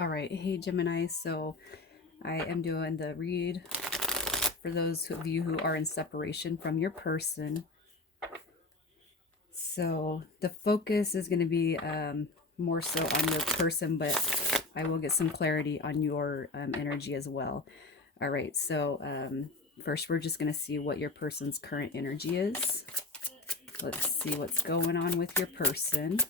All right, hey Gemini. So I am doing the read for those of you who are in separation from your person. So the focus is going to be more so on your person, but I will get some clarity on your energy as well. All right, so first we're just going to see what your person's current energy is. Let's see what's going on with your person.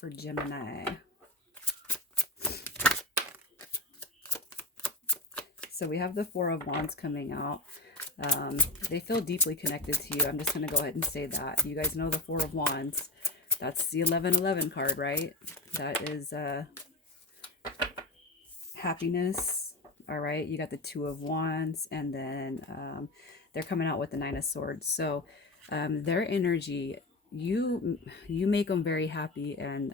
For Gemini. So we have the Four of Wands coming out. They feel deeply connected to you. I'm just going to go ahead and say that. You guys know the Four of Wands. That's the 1111 card, right? That is happiness. All right. You got the Two of Wands, and then they're coming out with the Nine of Swords. So their energy, you make them very happy, and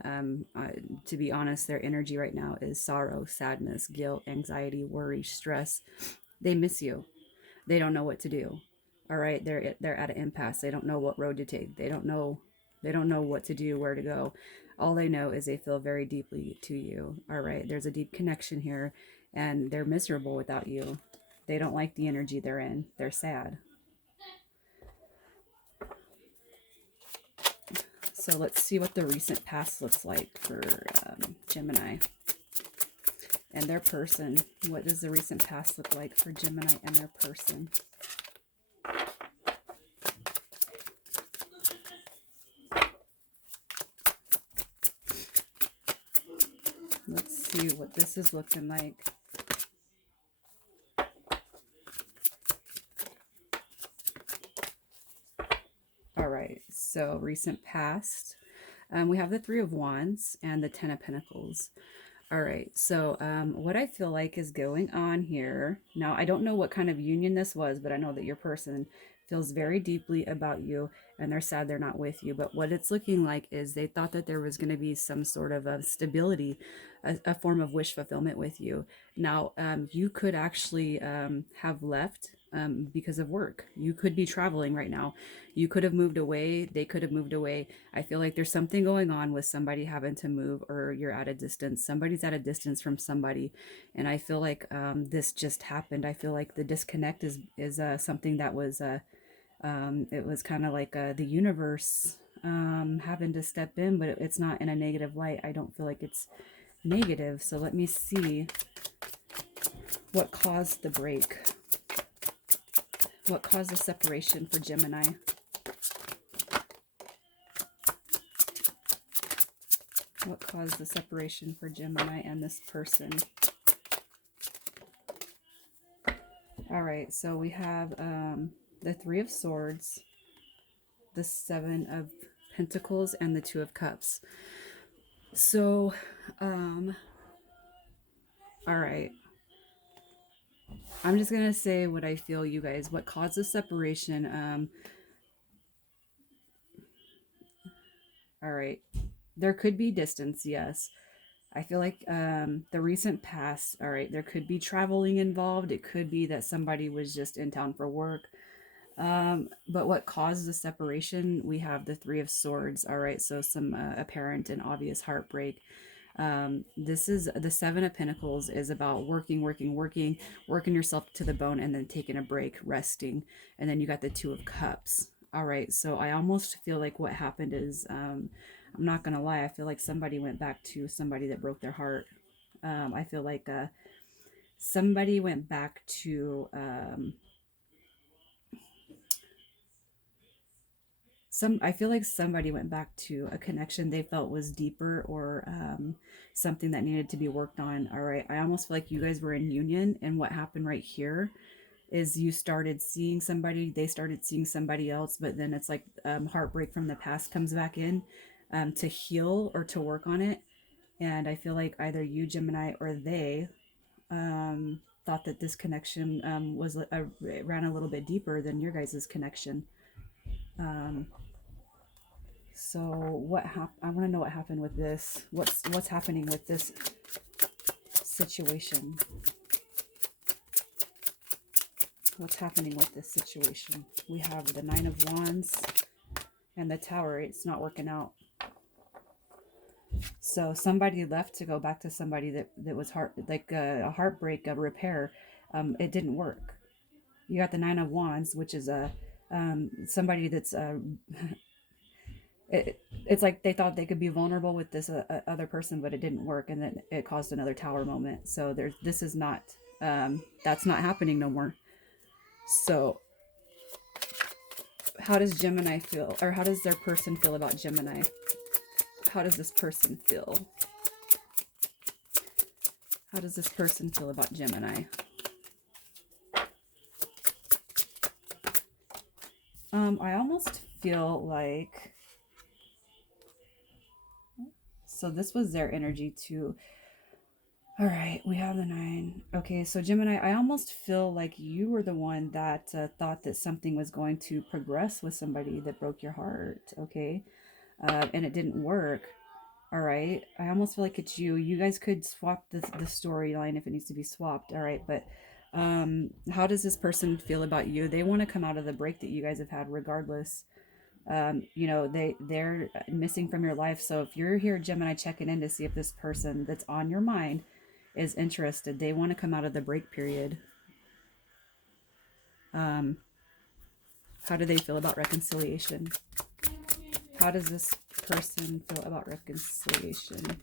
to be honest, their energy right now is sorrow, sadness, guilt, anxiety, worry, stress. They miss you. They don't know what to do. All right, they're at an impasse. They don't know what road to take. They don't know what to do, where to go. All they know is they feel very deeply to you. All right, there's a deep connection here, and they're miserable without you. They don't like the energy they're in. They're sad. So let's see what the recent past looks like for Gemini and their person. What does the recent past look like for Gemini and their person? Let's see what this is looking like. All right, so recent past. We have the Three of Wands and the Ten of Pentacles. All right, so what I feel like is going on here. Now, I don't know what kind of union this was, but I know that your person feels very deeply about you and they're sad they're not with you. But what it's looking like is they thought that there was going to be some sort of a stability, a form of wish fulfillment with you. Now, you could actually have left because of work. You could be traveling right now. You could have moved away. They could have moved away. I feel like there's something going on with somebody having to move, or you're at a distance. Somebody's at a distance from somebody, and I feel like this just happened. I feel like the disconnect is something that was it was kind of like the universe having to step in, but it's not in a negative light. I don't feel like it's negative. So let me see what caused the break. What caused the separation for Gemini? What caused the separation for Gemini and this person? All right, so we have the Three of Swords, the Seven of Pentacles, and the Two of Cups. So, all right. I'm just going to say what I feel, you guys. What caused the separation? All right. There could be distance, yes. I feel like the recent past, all right, there could be traveling involved. It could be that somebody was just in town for work. But what caused the separation? We have the Three of Swords, all right, so some apparent and obvious heartbreak. This is the Seven of Pentacles is about working yourself to the bone and then taking a break, resting. And then you got the Two of Cups. All right, so I almost feel like what happened is, I'm not gonna lie, I feel like somebody went back to somebody that broke their heart. I feel like somebody went back to I feel like somebody went back to a connection they felt was deeper, or something that needed to be worked on. All right, I almost feel like you guys were in union, and what happened right here is you started seeing somebody, they started seeing somebody else, but then it's like heartbreak from the past comes back in to heal or to work on it. And I feel like either you, Gemini, or they thought that this connection was ran a little bit deeper than your guys' connection. Um, So what I want to know what happened with this. What's happening with this situation? What's happening with this situation? We have the Nine of Wands And the Tower, it's not working out. So somebody left to go back to somebody that was like a heartbreak, a repair. It didn't work. You got the Nine of Wands, which is a somebody that's it's like they thought they could be vulnerable with this other person, but it didn't work, and then it caused another Tower moment. So there's this is not that's not happening no more. So how does Gemini feel, or how does their person feel about Gemini? How does this person feel? How does this person feel about Gemini? I almost feel like, so this was their energy too. All right, we have the 9. Okay, so Gemini, I almost feel like you were the one that thought that something was going to progress with somebody that broke your heart. Okay, and it didn't work. All right, I almost feel like it's you. You guys could swap the storyline if it needs to be swapped. All right, but how does this person feel about you? They want to come out of the break that you guys have had, regardless. You know, they're missing from your life. So if you're here, Gemini, checking in to see if this person that's on your mind is interested, they want to come out of the break period. um how do they feel about reconciliation? How does this person feel about reconciliation?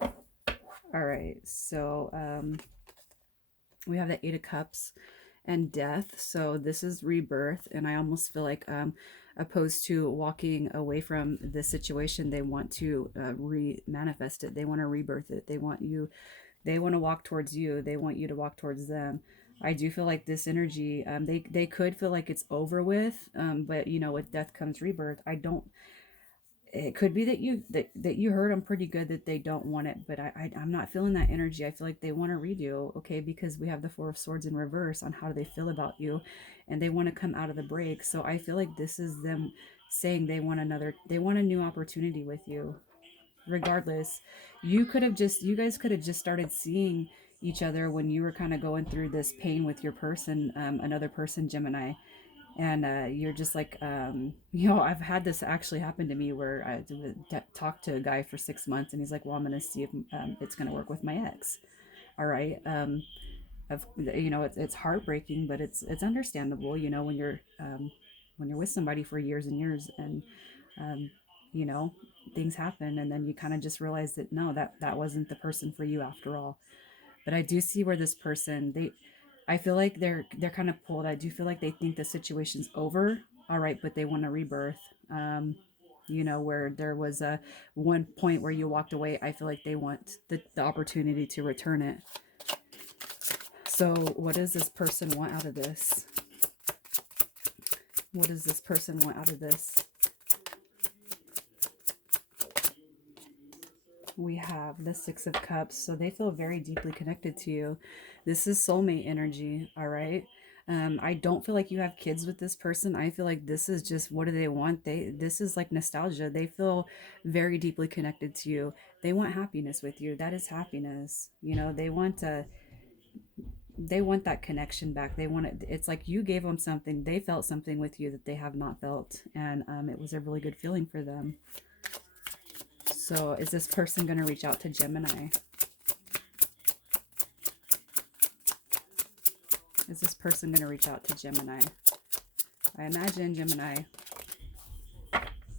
All right, so we have the 8 of Cups and Death. So this is rebirth, and I almost feel like opposed to walking away from the situation, they want to re-manifest it. They want to rebirth it. They want to walk towards you. They want you to walk towards them. I do feel like this energy, they could feel like it's over with, but you know, with death comes rebirth. I don't. It could be that you heard them pretty good that they don't want it, but I'm not feeling that energy. I feel like they want to redo, okay, because we have the 4 of Swords in reverse on how do they feel about you, and they want to come out of the break. So I feel like this is them saying they want a new opportunity with you. Regardless, you guys could have just started seeing each other when you were kind of going through this pain with your person, another person, Gemini, and you're just like, you know, I've had this actually happen to me where I talked to a guy for 6 months, and he's like, well, I'm going to see if it's going to work with my ex. All right. You know, it's heartbreaking, but it's understandable, you know, when you're with somebody for years and years, and um, you know, things happen, and then you kind of just realize that no, that wasn't the person for you after all. But I do see where this person, I feel like they're kind of pulled. I do feel like they think the situation's over. All right, but they want a rebirth. You know, where there was a one point where you walked away, I feel like they want the opportunity to return it. So what does this person want out of this? What does this person want out of this? We have the 6 of Cups. So they feel very deeply connected to you. This is soulmate energy. All right. I don't feel like you have kids with this person. I feel like this is just, what do they want? This is like nostalgia. They feel very deeply connected to you. They want happiness with you. That is happiness. You know, they want that connection back. They want it. It's like you gave them something. They felt something with you that they have not felt, and it was a really good feeling for them. So is this person going to reach out to Gemini? Is this person going to reach out to Gemini? I imagine Gemini.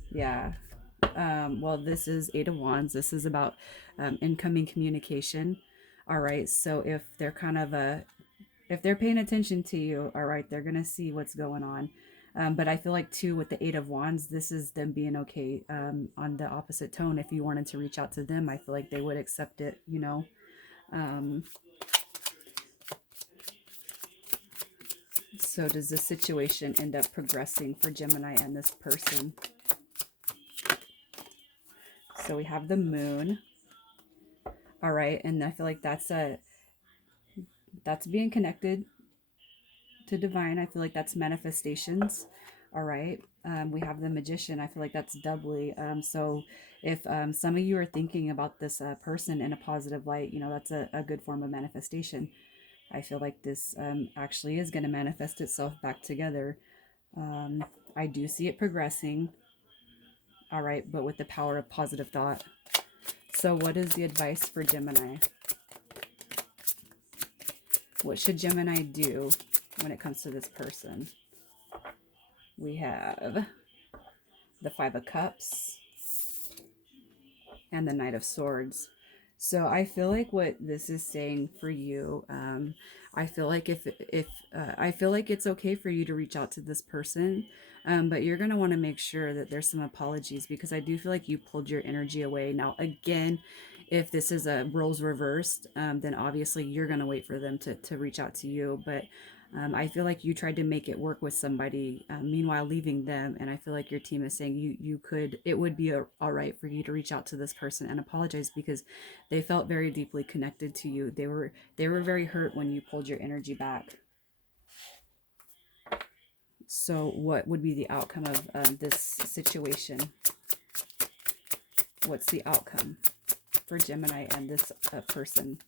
Yeah. Well, this is 8 of Wands. This is about incoming communication. All right. So if they're kind of if they're paying attention to you, all right, they're going to see what's going on. But I feel like too, with the 8 of Wands, this is them being okay, on the opposite tone. If you wanted to reach out to them, I feel like they would accept it, you know. Um, so does this situation end up progressing for Gemini and this person? So we have the Moon. All right, and I feel like that's being connected to divine. I feel like that's manifestations. All right. We have the Magician. I feel like that's doubly. So if some of you are thinking about this person in a positive light, you know, that's a good form of manifestation. I feel like this actually is going to manifest itself back together. I do see it progressing. All right, but with the power of positive thought. So what is the advice for Gemini? What should Gemini do when it comes to this person? We have the Five of Cups and the Knight of Swords. So I feel like what this is saying for you, I feel like if I feel like it's okay for you to reach out to this person, but you're gonna want to make sure that there's some apologies, because I do feel like you pulled your energy away. Now again, if this is a roles reversed, then obviously you're gonna wait for them to reach out to you. But I feel like you tried to make it work with somebody, meanwhile leaving them, and I feel like your team is saying you could, it would be all right for you to reach out to this person and apologize, because they felt very deeply connected to you. They were very hurt when you pulled your energy back. So what would be the outcome of this situation? What's the outcome for Gemini and this person?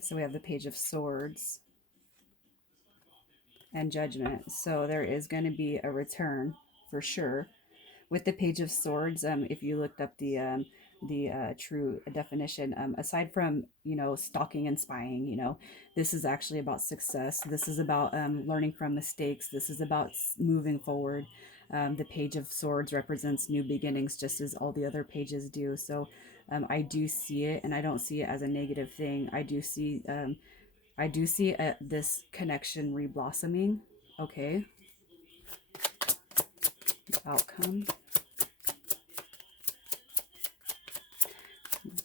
So we have the Page of Swords and Judgment. So there is going to be a return for sure. With the Page of Swords, if you looked up the true definition, aside from, stalking and spying, this is actually about success. This is about learning from mistakes. This is about moving forward. The Page of Swords represents new beginnings, just as all the other pages do. So I do see it, and I don't see it as a negative thing. I do see this connection reblossoming. Okay. Outcome.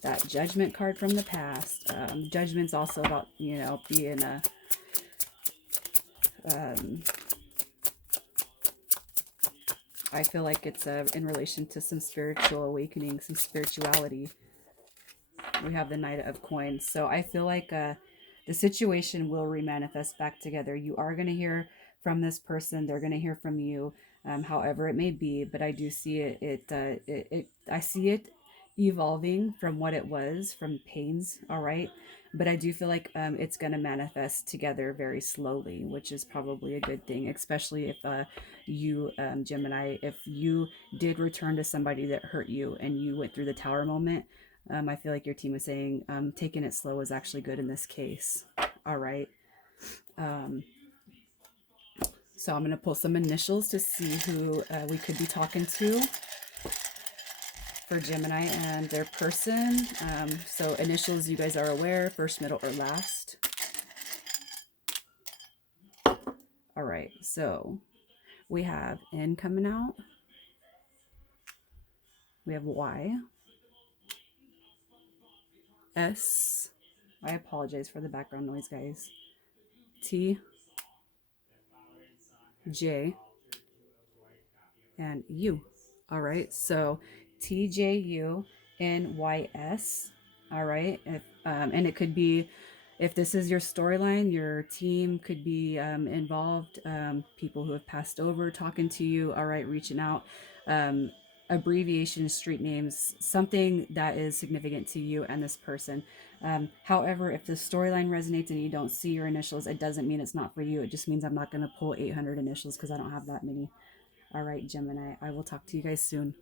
That Judgment card from the past. Judgment's also about, being a... I feel like it's in relation to some spiritual awakening, some spirituality. We have the Knight of Coins. So I feel like the situation will remanifest back together. You are going to hear from this person. They're going to hear from you, however it may be. But I do see I see it evolving from what it was, from pains. All right. But I do feel like it's going to manifest together very slowly, which is probably a good thing, especially if you, Gemini, if you did return to somebody that hurt you and you went through the tower moment. I feel like your team is saying taking it slow is actually good in this case. All right. So I'm going to pull some initials to see who we could be talking to for Gemini and their person. So initials, you guys are aware, first, middle, or last. All right. So we have N coming out. We have Y. S. I apologize for the background noise, guys. T. J. And U. All right, so TJUNYS. All right, and it could be, if this is your storyline, your team could be involved. People who have passed over talking to you. All right, reaching out. Abbreviations, street names, something that is significant to you and this person. However, if the storyline resonates and you don't see your initials, it doesn't mean it's not for you. It just means I'm not going to pull 800 initials because I don't have that many. All right, Gemini, I will talk to you guys soon.